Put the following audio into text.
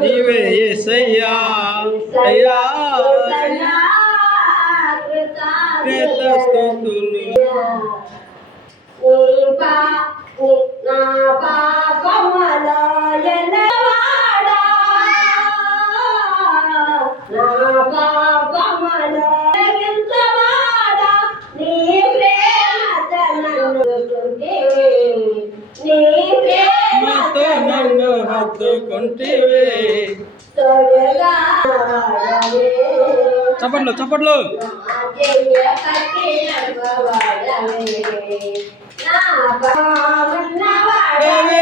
నీవే యేసయ్యా అయ్యా స్తుతులు నా పాపములో ఎన్నవాడా నా పాపములో ఎంతవాడా నీ ప్రేమతో నన్ను హత్తుకుంటివే చప్పట్లు చప్పట్లు నా